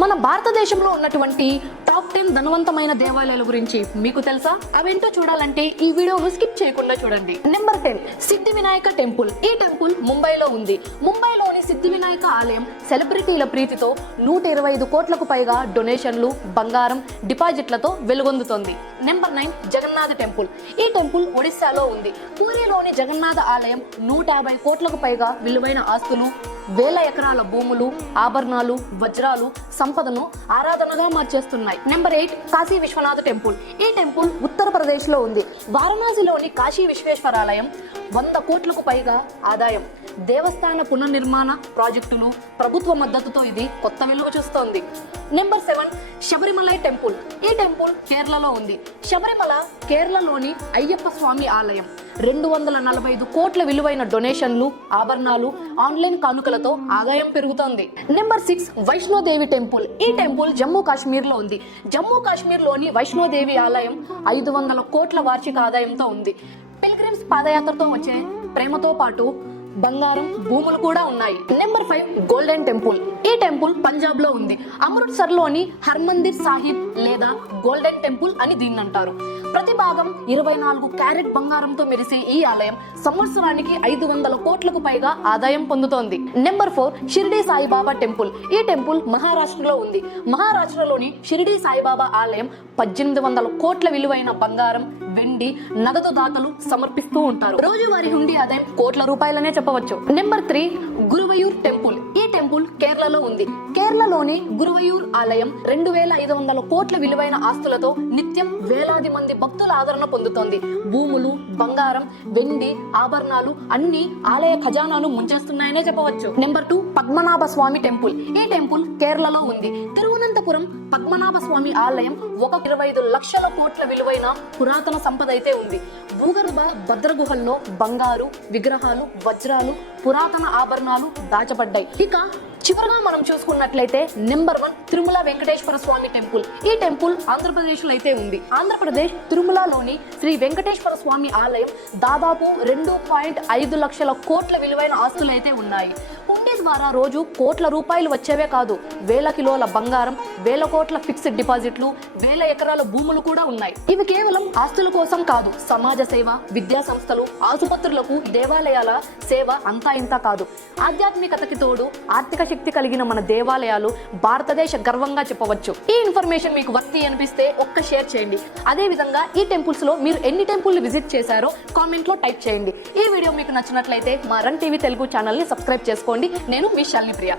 మన భారతదేశంలో ఉన్నటువంటి టాప్ టెన్ ధనవంతమైన దేవాలయాల గురించి మీకు తెలుసా? అవేంటో చూడాలంటే ఈ వీడియో స్కిప్ చేయకుండా చూడండి. నెంబర్ టెన్ సిద్ధి వినాయక టెంపుల్. ఈ టెంపుల్ ముంబైలో ఉంది. ముంబైలోని సిద్ధి వినాయక ఆలయం సెలబ్రిటీల ప్రీతితో నూట ఇరవై ఐదు కోట్లకు పైగా డొనేషన్లు బంగారం డిపాజిట్లతో వెలుగొందుతోంది. Number nine Jagannath temple. ఈ టెంపుల్ ఒడిశాలో ఉంది. పూరిలోని జగన్నాథ ఆలయం నూట యాభై కోట్లకు పైగా విలువైన ఆస్తులు వేల ఎకరాల భూములు ఆభరణాలు వజ్రాలు సంపదను ఆరాధనగా మార్చేస్తున్నాయి. Number eight Kashi Vishwanath temple. ఈ టెంపుల్ ఉత్తరప్రదేశ్లో ఉంది. వారణాసిలోని కాశీ విశ్వేశ్వరాలయం వంద కోట్లకు పైగా ఆదాయం. దేవస్థాన పునర్నిర్మాణ ప్రాజెక్టులు ప్రభుత్వ మద్దతుతో ఇది కొత్త విలువ చూస్తోంది. Number seven Sabarimalai temple. ఈ టెంపుల్ కేరళలో ఉంది. శబరిమల కేరళలోని అయ్యప్ప స్వామి ఆలయం. రెండు వందల నలభై ఐదు కోట్ల విలువైన డొనేషన్లు ఆభరణాలు ఆన్లైన్ కానుకలతో ఆదాయం పెరుగుతోంది. Number six Vaishnodevi temple. ఈ టెంపుల్ జమ్మూ కాశ్మీర్లో ఉంది. జమ్మూ కాశ్మీర్లోని వైష్ణోదేవి ఆలయం ఐదు వందల కోట్ల వార్షిక ఆదాయంతో ఉంది. పిల్గ్రిమ్స్ పాదయాత్రతో వచ్చే ప్రేమతో పాటు బంగారం భూములు కూడా ఉన్నాయి. నెంబర్ ఫైవ్ గోల్డెన్ టెంపుల్ ఈ టెంపుల్ పంజాబ్లో ఉంది. అమృత్సర్లోని హర్మందిర్ సాహిబ్ లేదా గోల్డెన్ టెంపుల్ అని దీన్ని అంటారు. ప్రతి భాగం ఇరవై నాలుగు క్యారెట్ బంగారంతో మెరిసే ఈ ఆలయం సంవత్సరానికి ఐదు వందల కోట్లకు పైగా ఆదాయం పొందుతోంది. Number four Shirdi Saibaba temple. ఈ టెంపుల్ మహారాష్ట్రలో ఉంది. మహారాష్ట్రలోని షిరిడి సాయిబాబా ఆలయం పద్దెనిమిది వందల కోట్ల విలువైన బంగారం వెండి నగదు దాతలు సమర్పిస్తూ ఉంటారు. రోజువారీ హుండీ ఆదాయం కోట్ల రూపాయలనే చెప్పవచ్చు. Number three Guruvayur temple. ఈ టెంపుల్ కేరళలో ఉంది. కేరళలోని గురువయూర్ ఆలయం రెండు వేల ఐదు వందల కోట్ల విలువైన ఆస్తులతో నిత్యం వేలాది మంది భక్తుల ఆదరణ పొందుతోంది. భూములు బంగారం వెండి ఆభరణాలు అన్ని ఆలయ ఖజానాను ముంచేస్తున్నాయనే చెప్పవచ్చు. Number two Padmanabha Swamy temple. ఈ టెంపుల్ కేరళలో ఉంది. తిరువనంతపురం పద్మనాభ స్వామి ఆలయం ఒక ఇరవై ఐదు లక్షల కోట్ల విలువైన పురాతన సంపద అయితే ఉంది. భూగర్భ భద్రగుహల్లో బంగారు విగ్రహాలు వజ్రాలు పురాతన ఆభరణాలు దాచబడ్డాయి. ఇక చివరగా మనం చూసుకున్నట్లయితే number one Tirumala Venkateswara Swamy temple. ఈ టెంపుల్ ఆంధ్రప్రదేశ్లో అయితే ఉంది. ఆంధ్రప్రదేశ్ తిరుమలలోని శ్రీ వెంకటేశ్వర స్వామి ఆలయం దాదాపు రెండు పాయింట్ ఐదు లక్షల కోట్ల విలువైన ఆస్తులు అయితే ఉన్నాయి. ద్వారా రోజు కోట్ల రూపాయలు వచ్చేవే కాదు. వేల కిలోల బంగారం వేల కోట్ల ఫిక్స్డ్ డిపాజిట్లు వేల ఎకరాల భూములు కూడా ఉన్నాయి. ఇవి కేవలం ఆస్తుల కోసం కాదు. సమాజ సేవ విద్యా సంస్థలు ఆసుపత్రులకు దేవాలయాల సేవ అంతా ఇంత కాదు. ఆధ్యాత్మికతకి తోడు ఆర్థిక శక్తి కలిగిన మన దేవాలయాలు భారతదేశ గర్వంగా చెప్పవచ్చు. ఈ ఇన్ఫర్మేషన్ మీకు వర్తి అనిపిస్తే ఒక్క షేర్ చేయండి. అదే విధంగా ఈ టెంపుల్స్లో మీరు ఎన్ని టెంపుల్ విజిట్ చేశారో కామెంట్లో టైప్ చేయండి. ఈ వీడియో మీకు నచ్చినట్లయితే మా రన్ టీవీ తెలుగు ఛానల్ని సబ్స్క్రైబ్ చేసుకోండి. నేను మీ ప్రియా ప్రియ.